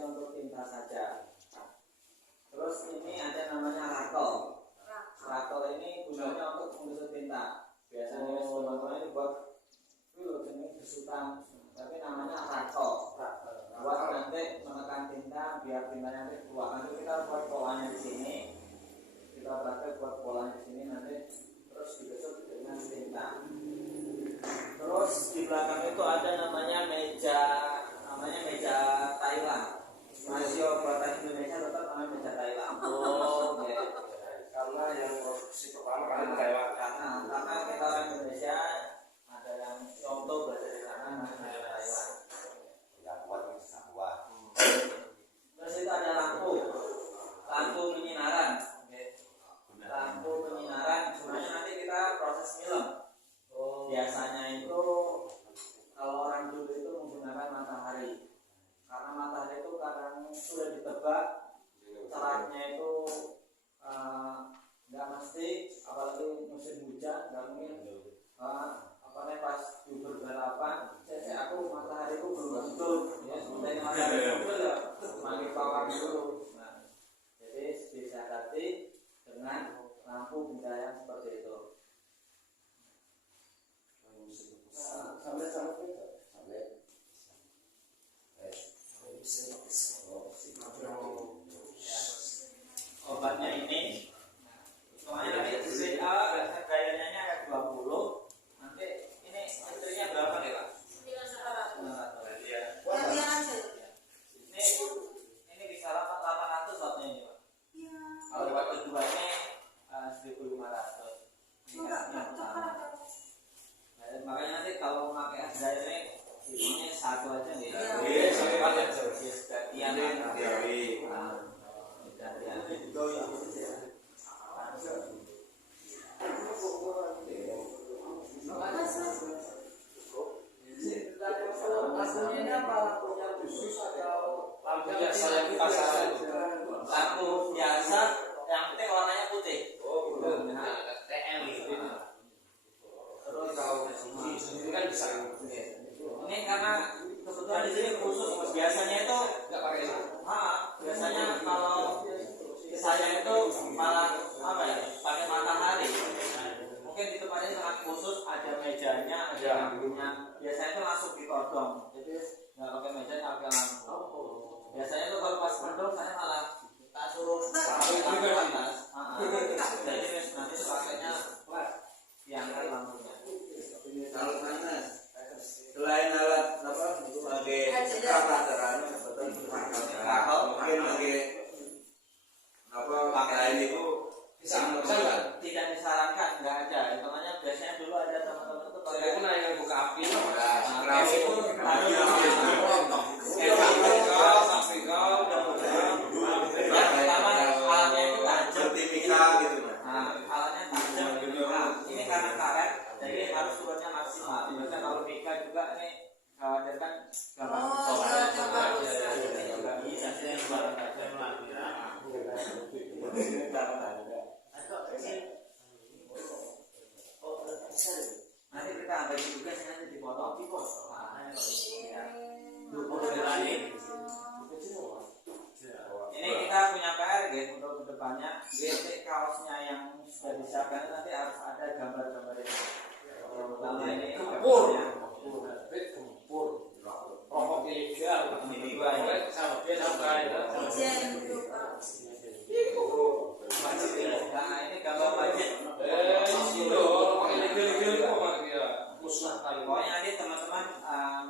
khususnya untuk tinta saja. Terus ini ada namanya rakel. Rakel ini gunanya untuk menggusut tinta. Biasanya teman-teman ini buat jenis besutan, tapi namanya rakel. Buat nanti menekan tinta biar tintanya nanti keluar. Nanti kita buat polanya di sini. Kita praktek buat polanya di sini nanti terus digusut dengan tinta. Terus di belakang itu ada namanya meja Thailand. Rasio buatan Indonesia tetap namanya meja Thailand. Oh, ya. Karena yang produksi pertama kali Thailand. Karena kita orang Indonesia ada yang contoh belajar di sana namanya Thailand. Tidak kuat bisa kuat. Terus itu ada lampu penyinaran. Lampu penyinaran sebenarnya nanti kita proses film. Biasanya itu kalau orang dulu itu menggunakan matahari, karena matahari itu kadang sudah ditebak cerahnya itu nggak mesti, apalagi musim hujan nggak mungkin pas berbalapan aku matahari itu belum betul ya, sebenarnya matahari betul ya pakai pawang dulu. Nah, jadi disiasati dengan lampu pencahayaan seperti itu. Obatnya ini soalnya nanti gayanya ada 20. Nanti ini istrinya berapa nih Pak? Ini bisa 800 wattnya ini Pak. Kalau watt kedua ini 1500. Makanya nanti kalau pakai asdaya ini ini satu aja nih. Iya, satu aja. Iya, lampu biasa yang penting warnanya putih. TM gitu. Terus ini kan bisa. Ini karena kebetulan di sini khusus biasanya itu nggak pakai ini. Biasanya kalau saya itu malah pakai matahari. Mungkin di tempatnya sangat khusus, ada mejanya, ada lampunya. Biasanya itu langsung ditodong. Jadi nggak pakai meja, pakai lampu. Biasanya itu kalau pas mendung saya malah tak suruh pakai lampu atas. Jadi nanti pakainya diangkat lampunya. Kalau mana selain alat sebagai kapasitor mungkin pakai lain itu tidak disarankan, nggak ada. Makanya biasanya dulu ada teman-teman itu pakai yang buka api. Itu pertama alatnya itu tajam, tipikal gitu. Alatnya tajam. Ini karena karet, jadi harus turunnya maksimal. Biasanya kalau pika juga ini khawatirkan gambar nanti kita bagi tugas nanti dipotong ini kita punya PR guys untuk kedepannya. Nanti kaosnya yang sudah disiapkan nanti harus ada gambar-gambar ini. Pertama ini gambarnya rokok ilegal ini nah ini gambar budget. Pokoknya nanti teman-teman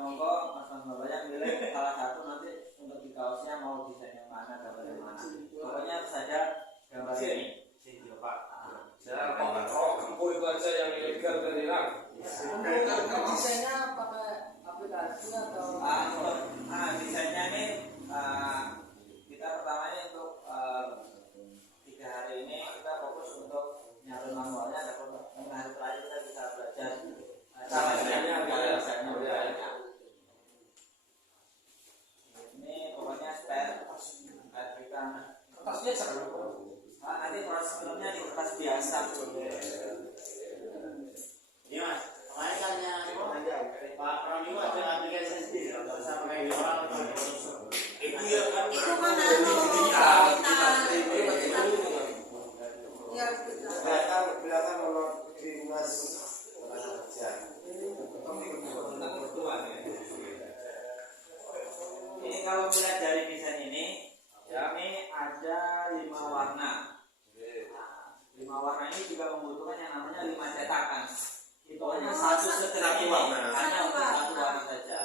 monggo mas Bapak milih salah satu nanti untuk di kaosnya mau desain yang mana, gambar yang mana. Pokoknya harus ada gambar ini. Saya kempur itu aja yang ilegal dan hilang. Desainnya pakai aplikasi atau desainnya ini kita pertamanya untuk 3 hari ini kita fokus untuk nyari manualnya. Ada hari terakhir kita bisa belajar caranya ini pokoknya spare kita kertasnya nanti proses filmnya di kertas biasa. Iya mas, kemarin tanya Pak Praniwa ada aplikasi sendiri, nggak usah pakai orang itu ya. Itu kan anu ya Belakang ono dinas kerja. Ini kalau melihat dari desain ini, ini ada 5 warna. 5 warna ini juga membutuhkan yang namanya 5 cetakan. Itu hanya satu setrek ini, hanya untuk satu warna saja.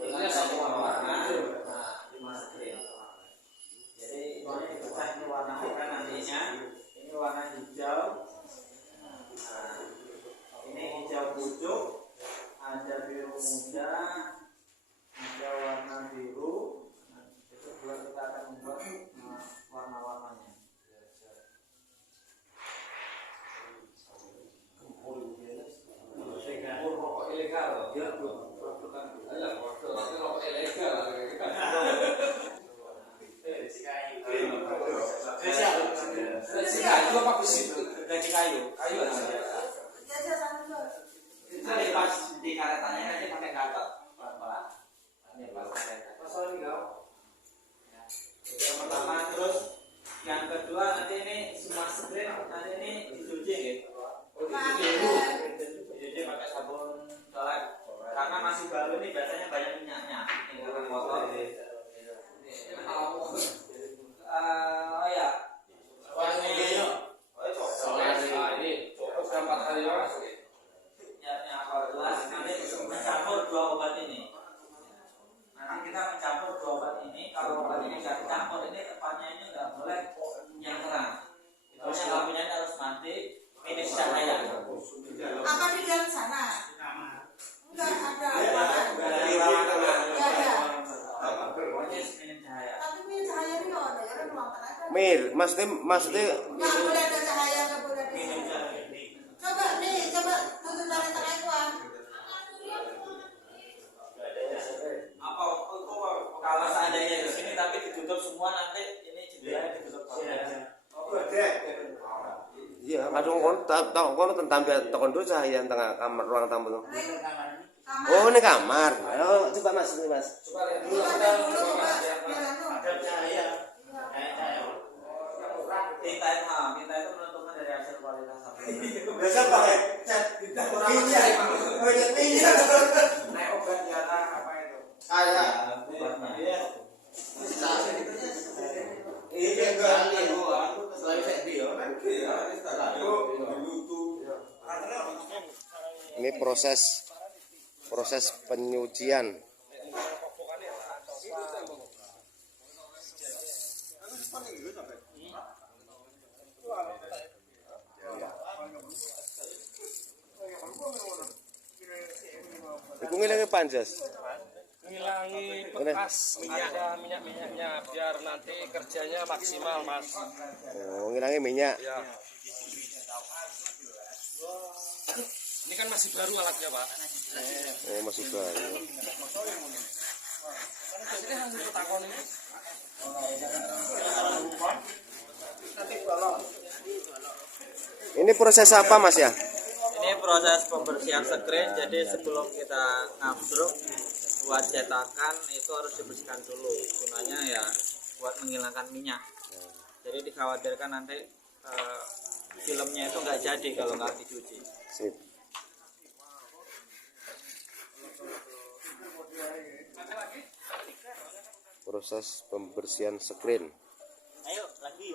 Ini satu warna, 5 setrek. Jadi ini dipecah, ini warna merah nantinya, ini warna hijau. Ini hijau pucuk, ada biru muda, ada warna biru. Itu juga kita akan membuat warna-warnanya. Rokok ilegal. Ya, bukan. Ayo, rokok ilegal. Kayu apa besi? Gaji kayu. Kayu aja. jajah sama Nanti pas di karetannya nanti pakai karet pelan-pelan. Ini pas karet. Pasal ini kau. Itu yang pertama, terus yang kedua nanti ini semua screen nanti ini dicuci gitu. Dicuci pakai sabun toilet. Karena masih baru ini biasanya banyak minyaknya. Ini karena kotor. Oh ya. Warna ini. Ini cukup 4 hari ya. Minyaknya apa gelas nanti mencampur 2 obat ini. Nanti kita mencampur 2 obat ini. Kalau obat ini nggak dicampur, ini tempatnya ini nggak boleh yang terang. Pokoknya lampunya ini harus mati, minim cahaya. apa di dalam sana enggak ada Dari ruangan tengah. ya ada Pokoknya minim cahaya. tapi ini cahaya ini nggak ada ya orang ruang tengah kan Mir, maksudnya nggak boleh ada cahaya nggak boleh ada Minim cahaya. cahaya. coba tutup dari tengah itu ah. Apa kalau seandainya di sini tapi ditutup semua nanti ini jendelanya ditutup saja. iya, kadang kon tentang tokon dulu cahaya tengah kamar ruang tamu tuh. Kamar. Oh, ini kamar. Ayo coba Mas, ini Mas. Coba lihat dulu. Coba lihat dulu, coba. Biar anu. Ada cahaya. Kita itu menentukan dari hasil kualitas apa. Biasa pakai cat minyak. Minyak. Naik obat jatah apa itu? Kayak Obatnya. ini enggak Selain video kan ini proses penyucian. Iku ngilangi panjas. Ngilangi bekas minyak-minyaknya biar nanti kerjanya maksimal, Mas. Oh, ngilangi minyak. Ya. Ini kan masih baru alatnya, Pak. Oh, masih baru. Hasilnya langsung ketakon ini. Ini proses apa Mas ya? Ini proses pembersihan screen. Jadi sebelum kita ngabdruk buat cetakan itu harus dibersihkan dulu. Gunanya ya buat menghilangkan minyak. Jadi dikhawatirkan nanti filmnya itu nggak jadi kalau nggak dicuci. Sip. Proses pembersihan screen. Ayo lagi.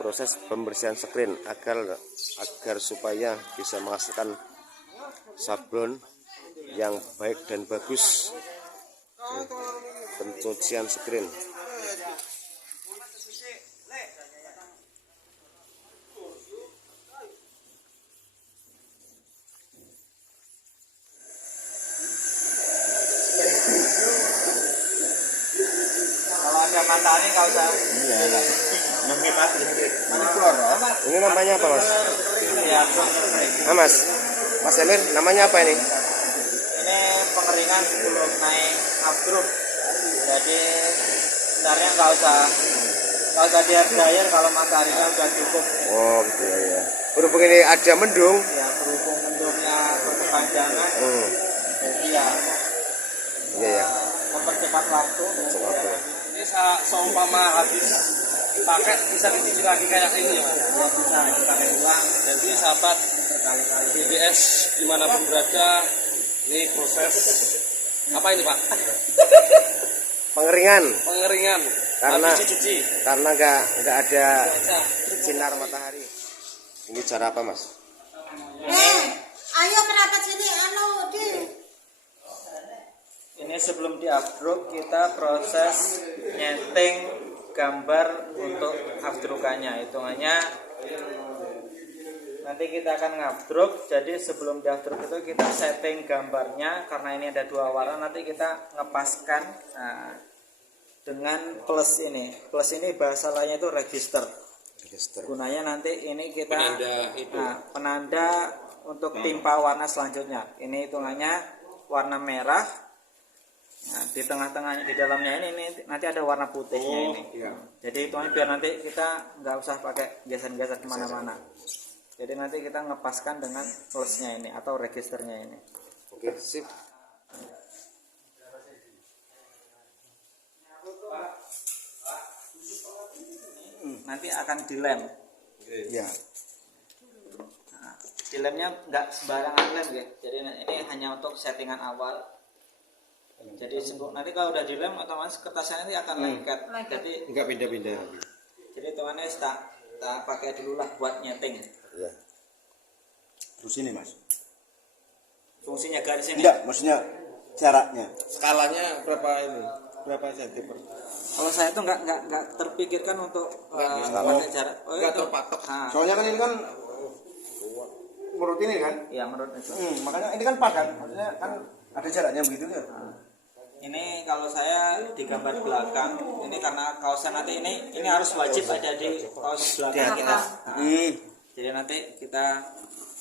Proses pembersihan screen agar supaya bisa menghasilkan sablon yang baik dan bagus. Pencucian screen. Kalau ada matahari nggak usah. Ini namanya apa Mas? Ya, Ah, Mas Emir, namanya apa ini? ini pengeringan sebelum naik abdruk. Jadi sebenarnya nggak Kalau tadi air dryer, kalau mataharinya udah cukup. Oh gitu ya. Berhubung ini ada mendung. Ya berhubung mendungnya berkepanjangan, jadi ya Iya ya. mempercepat waktu. Coba. Ini seumpama habis pakai bisa dicuci lagi kayak ini ya Mas. Ya bisa dipakai ulang. Jadi sahabat BBS dimanapun berada, ini proses apa ini Pak? Pengeringan Pengeringan. Karena- Habis dicuci. karena nggak ada sinar matahari. Ini cara apa Mas? Ayo merapat sini di. Ini sebelum di updruk kita proses nyeting gambar untuk updrukannya. Hitungannya nanti kita akan ngupdruk. Jadi sebelum di updruk itu kita setting gambarnya, karena ini ada 2 warna. Nanti kita ngepaskan dengan plus ini. Plus ini bahasa lainnya itu register. Gunanya nanti ini kita penanda untuk timpa warna selanjutnya. Ini hitungannya warna merah. Nah, di tengah-tengah di dalamnya ini nanti ada warna putihnya ini. Jadi hitungannya biar nanti kita nggak usah pakai geser-geser kemana-mana. Jadi nanti kita ngepaskan dengan plusnya ini atau registernya ini. Oke, sip. Nanti akan dilem. Ya. Nah, dilemnya nggak sembarangan lem ya. Jadi ini hanya untuk settingan awal. Jadi nanti kalau udah dilem otomatis kertasnya nanti akan lengket. Jadi Enggak pindah-pindah. jadi temannya tak pakai dulu lah buat nyeting. Ya. Terus ini Mas. Fungsinya garis ini. Enggak, maksudnya jaraknya. Skalanya berapa ini? Berapa sentimeter? Kalau saya tuh nggak terpikirkan untuk pakai jarak. Oh, Nggak itu. terpatok. Nah, Soalnya kan ini kan menurut ini kan. ya menurut itu. Makanya ini kan pas kan. Maksudnya kan ada jaraknya begitu ya. Ini kalau saya di gambar belakang, ini karena kaosnya nanti ini harus wajib ada di kaos belakang kita. Nah, jadi nanti kita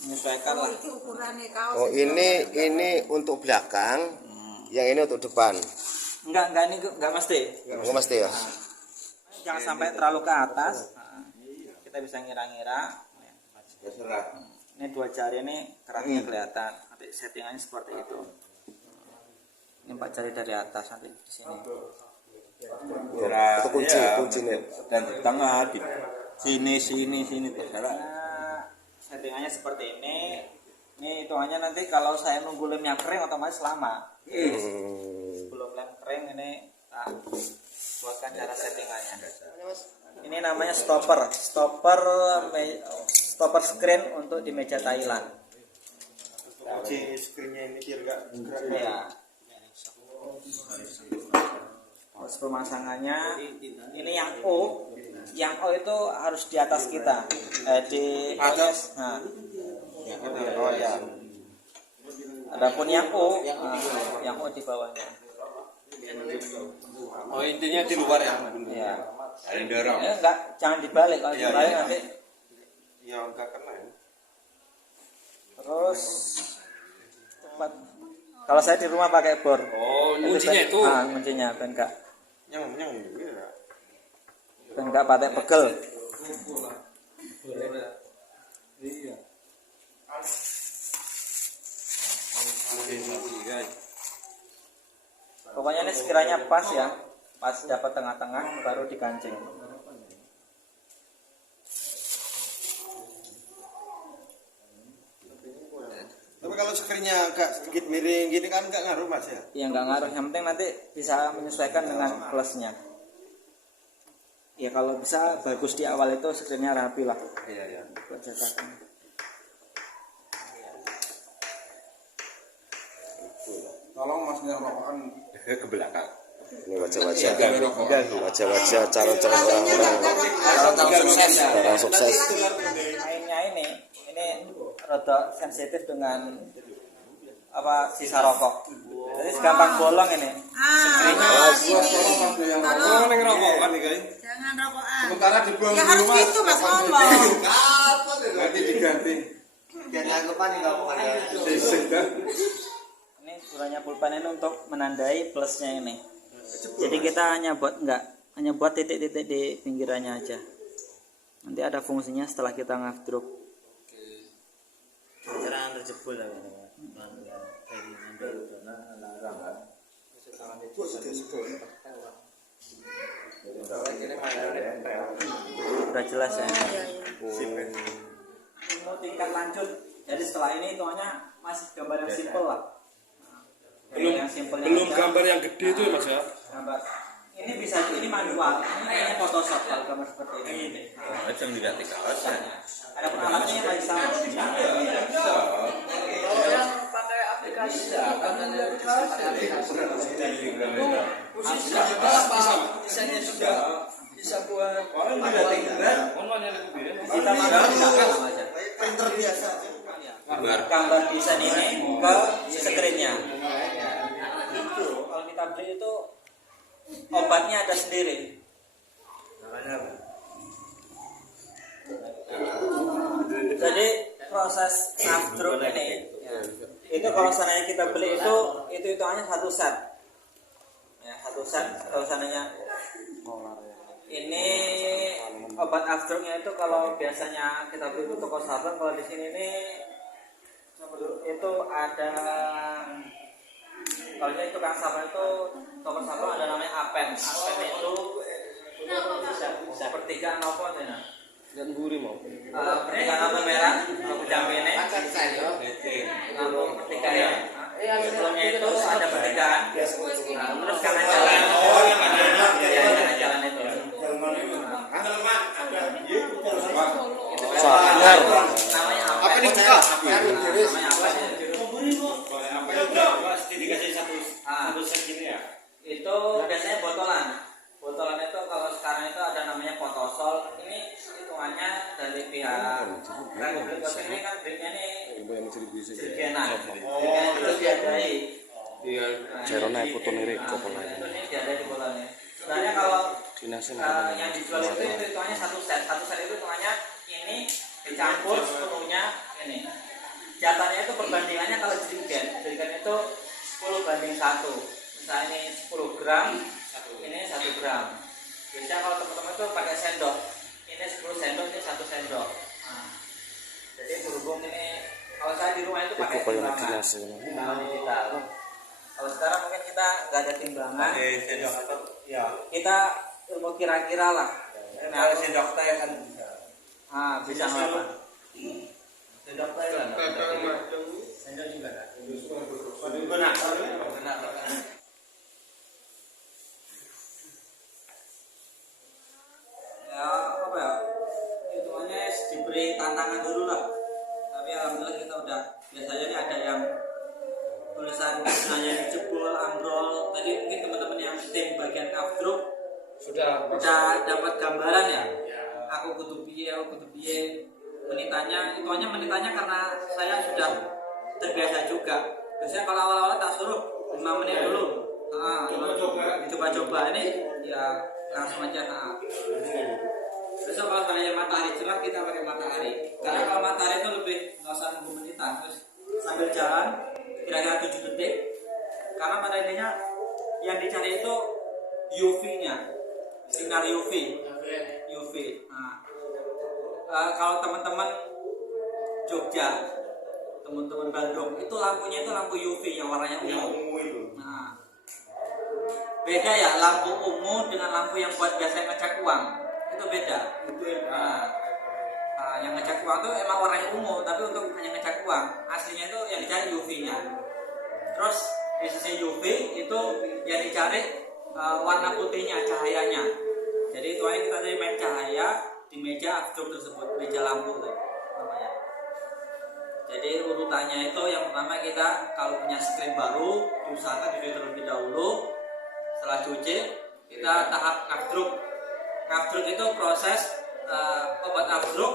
menyesuaikan lah. Itu ukurannya kaos. Oh, ini untuk belakang, yang ini untuk depan. Enggak ini enggak mesti. Enggak mesti ya? Jangan sampai terlalu ke atas. Nah, kita bisa ngira-ngira. Ini 2 jari ini kerahnya kelihatan. Nanti settingannya seperti itu. Ini 4 jari dari atas nanti di sini. Itu kuncinya. Dan di tengah di sini terserah. Nah, settingannya seperti ini. Ini hitungannya nanti kalau saya nunggu lemnya kering otomatis lama. Sebelum lem kering ini buatkan cara settingannya. Ini namanya stopper screen untuk di meja Thailand. Screennya ini biar enggak Ya. Terus pemasangannya ini yang O itu harus di atas kita, di atas. Nah, Oh ya. adapun yang O, yang O di bawahnya. Oh intinya di luar ya? Ya. Dorong. Enggak, jangan dibalik. Kalau dibalik nanti. Ya enggak kena ya. Terus tempat. Kalau saya di rumah pakai bor. Oh, kuncinya itu. Kuncinya ben enggak Yang pakai pegel. Pokoknya ini sekiranya pas ya, pas dapat tengah-tengah baru dikancing. Tapi kalau screennya agak sedikit miring gini kan enggak ngaruh Mas ya? Ya nggak ngaruh, yang penting nanti bisa menyesuaikan dengan plusnya. Ya kalau bisa bagus di awal itu screennya rapi lah. Iya. Buat cetakan. Tolong Mas ngerokokkan ke belakang. Ini wajah-wajah calon-calon orang sukses. Mainnya ini rada sensitif dengan sisa rokok. Jadi gampang bolong ini. Tolong Ngerokok nih guys. jangan rokokan. Sementara dibuang Ya di harus rumah. gitu Mas ngomong. Nanti diganti. Ini gunanya pulpen ini untuk menandai plusnya ini. Jadi kita hanya buat hanya buat titik-titik di pinggirannya aja. Nanti ada fungsinya setelah kita ngafdruk. Cara terjebol lah kan. Udah jelas ya. Mau tingkat lanjut. Jadi setelah ini hitungannya masih gambar yang simple lah. Belum Yang simpelnya belum aja. gambar yang gede itu ya Mas ya. Gambar. Ini bisa ini manual. Ini kayaknya Photoshop kalau gambar seperti ini. Itu yang tidak dikawas ya. Ada pun alatnya yang masih sama. Pakai aplikasi. Desainnya sudah bisa buat Kita manual aja. Printer biasa. Gambar desain ini ke screennya. Kalau kita beli itu obatnya ada sendiri. Jadi proses ngafdruk ini itu kalau seandainya kita beli itu hitungannya satu set. Ya, satu set kalau seandainya ini obat afdruknya itu kalau biasanya kita beli di toko sabar, kalau di sini ini itu ada, kalau ini tukang sabar itu toko sabar ada namanya Apen. Apen itu pertigaan apa tuh ya? Dan gurih mau. Pertigaan lampu merah, lampu jambe ini. Lampu pertigaan. Sebelumnya itu ada pertigaan. Terus kanan jalan. Kanan jalan itu. Sangar. Namanya apa? Apa ini cekak? Namanya apa? dikasih satu set gini ya. Itu biasanya botolan. Botolan itu kalau sekarang itu ada namanya Photosol. Ini hitungannya dari pihak Republik Kopi ini kan brandnya ini Sirgena. Sirgena itu diadai. Jerona foto nirik Itu ini diadai di botolannya. Sebenarnya kalau yang dijual itu hitungannya satu set itu hitungannya ini dicampur sepenuhnya ini. Jatahnya itu perbandingannya kalau jerigen itu 10:1. Misalnya ini 10 gram, ini 1 gram. Biasanya kalau teman-teman itu pakai sendok, ini 10 sendok, ini 1 sendok. Nah, jadi berhubung ini kalau saya di rumah itu pakai timbangan digital. Kalau sekarang mungkin kita nggak ada timbangan, Sendok atau ya. kita ilmu kira-kira lah. Kalau sendok saya kan Bisa apa? sendok Thailand. Sendok juga kan? Benar. Ya apa ya, hitungannya diberi tantangan dulu lah, tapi alhamdulillah kita udah, biasanya nih ada yang tulisan nanya dijebol, ambrol. Tadi mungkin teman-teman yang tim bagian ngafdruk Sudah dapat gambaran ya, aku kudu piye menitanya, menitanya karena saya sudah terbiasa juga. Biasanya kalau awal-awal tak suruh 5 menit dulu, coba-coba ini ya langsung aja. Besok kalau saya matahari cerah kita pakai matahari, karena kalau matahari itu lebih nggak usah nunggu menitan, terus sambil jalan kira-kira 7 detik, karena pada intinya yang dicari itu UV-nya, sinar UV. Kalau teman-teman Jogja, teman-teman Bandung, itu lampunya itu lampu UV yang warnanya ungu. Nah, beda ya lampu ungu dengan lampu yang buat biasa ngecek uang, itu beda. Yang ngecek uang itu emang warnanya ungu, tapi untuk hanya ngecek uang, aslinya itu yang dicari UV-nya. Terus di sisi UV itu yang dicari warna putihnya, cahayanya. Jadi itu aja kita cari main cahaya di meja afdruk tersebut, meja lampu namanya. Jadi urutannya itu yang pertama kita kalau punya screen baru diusahakan cuci terlebih dahulu. Setelah cuci kita tahap ngafdruk. Ngafdruk itu proses obat afdruk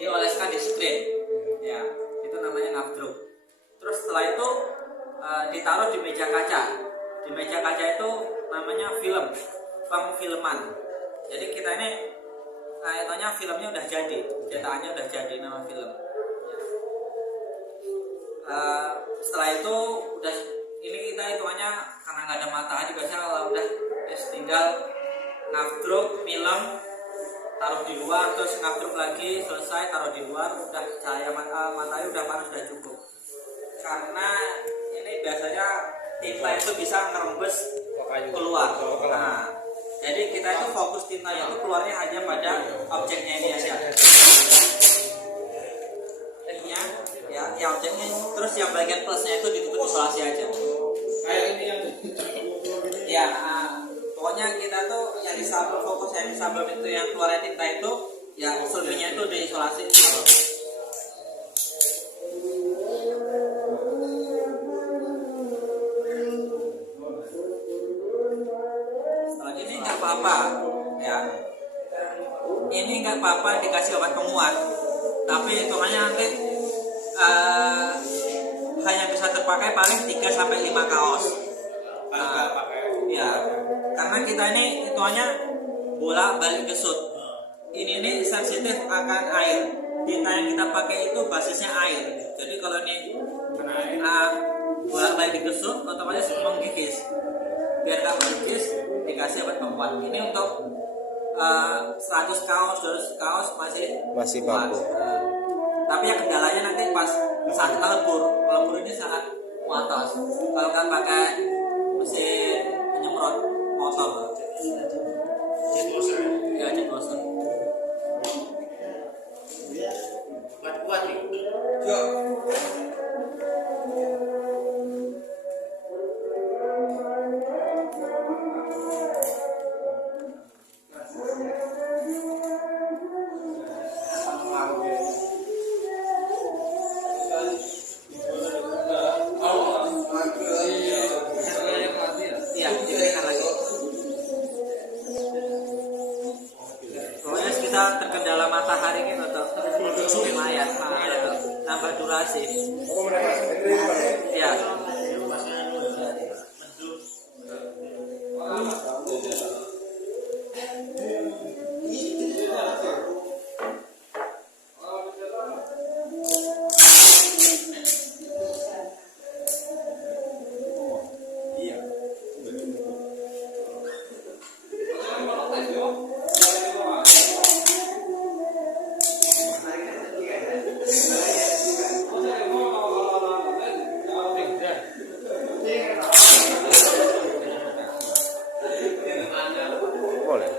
dioleskan di screen. Ya, itu namanya ngafdruk. Terus setelah itu ditaruh di meja kaca. Di meja kaca itu namanya film, pengfilman. Jadi kita ini kayaknya filmnya udah jadi, cetakannya udah jadi, nama film. Setelah itu udah, ini kita hitungannya karena nggak ada matahari, biasanya kalau udah tinggal ngaftruk, film, taruh di luar, terus ngaftruk lagi, selesai taruh di luar, udah cahaya matahari udah panas, udah cukup. Karena ini biasanya tinta itu bisa ngerembes keluar. Nah, jadi kita itu fokus tintanya itu keluarnya hanya pada objeknya ini aja. Ininya, ya objeknya, terus yang bagian plusnya itu ditutup isolasi aja. Kayak ini yang Ya, pokoknya kita tuh yang disabel, fokus yang disabel itu yang keluarnya tinta itu, ya seluruhnya itu diisolasi. Setelah ini nggak apa-apa, ya. Ini nggak apa-apa dikasih obat penguat, tapi hitungannya nanti hanya bisa terpakai paling 3 sampai 5 kaos. Ya, karena kita ini hitungannya bola balik kesut. Ini sensitif akan air. Tinta yang kita pakai itu basisnya air. Jadi kalau ini bola balik dikesut, otomatis menggigis. Biar nggak menggigis, dikasih obat penguat. Ini untuk 100 kaos, 200 kaos masih kuat. baku. Tapi yang kendalanya nanti pas saat melebur ini sangat watos. Kalau kan pakai mesin penyemprot motor, ya jet motion. kuat nih. Iya, diberikan lagi. Pokoknya kita terkendala matahari gitu tuh, lumayan, nambah durasi. Iya. Boleh.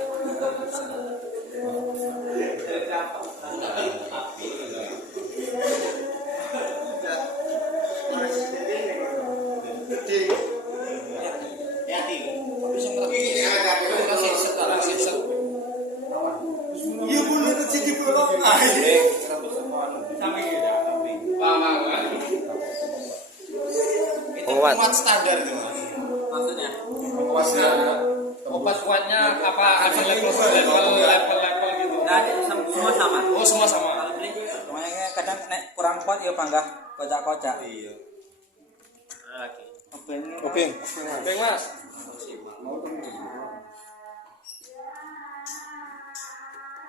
Penguat. Standar itu. Maksudnya Obat kuatnya apa ada level gitu? nggak ada, semua sama. Oh, semua sama. Kalau beli, pokoknya kadang nek kurang kuat ya panggah kocak-kocak. Iya. Openg. Openg. Bang Mas.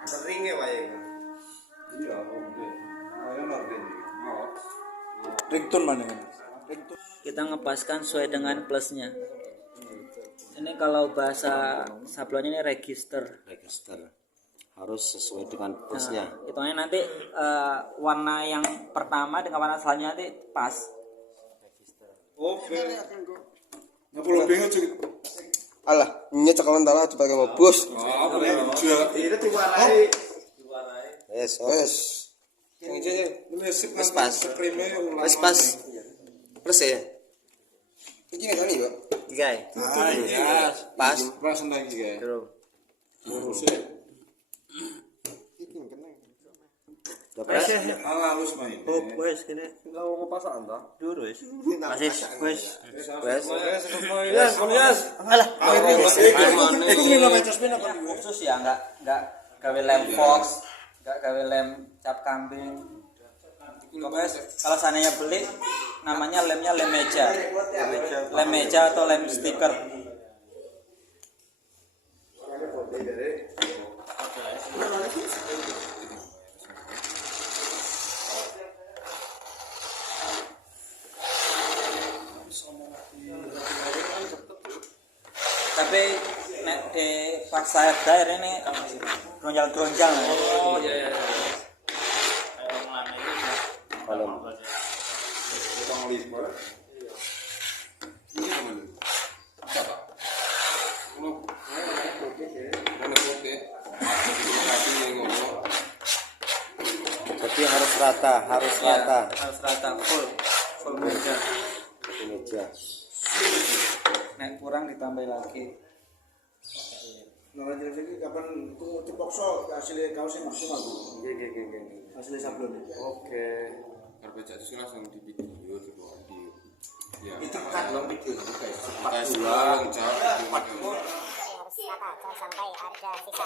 Seringnya Pak ya. Iya, openg. Ayo nonton. Ringtone mana? Kita ngepaskan sesuai dengan plusnya. Ini kalau bahasa sablonnya ini register. Harus sesuai dengan plusnya. Hitungannya nanti warna yang pertama dengan warna selanjutnya nanti pas. Openg. Nggak perlu bingung juga. Alah, nyet cekalan tala dipakai mau bos. Apa ya? Ini diwarnai. Yes. Ini sip Wes pas. krimnya ulang. Wes pas. Plus ya. Ini kan ini, Pak. Tiga. Iya. Pas. Pas lagi guys. Terus ya. Dapat. Halus main. Wes kene Kalau mau pasangan dah. dulu wes. Wes. Wes. Itu minum spin apa? Khusus ya nggak gawe lem fox, nggak gawe lem cap kambing. Pokoknya kalau seandainya beli namanya lemnya lem meja atau lem stiker. Tapi nek di pas saya daerah ini tronjang-tronjang. Oh iya iya. Kolom. Jadi harus rata, harus rata. Harus rata full meja. Ini meja. Nek kurang ditambah lagi. Nah, jadi kapan ku dipaksa hasilnya kaosnya maksimal. Hasilnya sablon. Oke. Karena itu langsung di video di ya. Itu kan lo video guys. Cepat pulang jauh. Harus rata, jangan sampai ada sisa.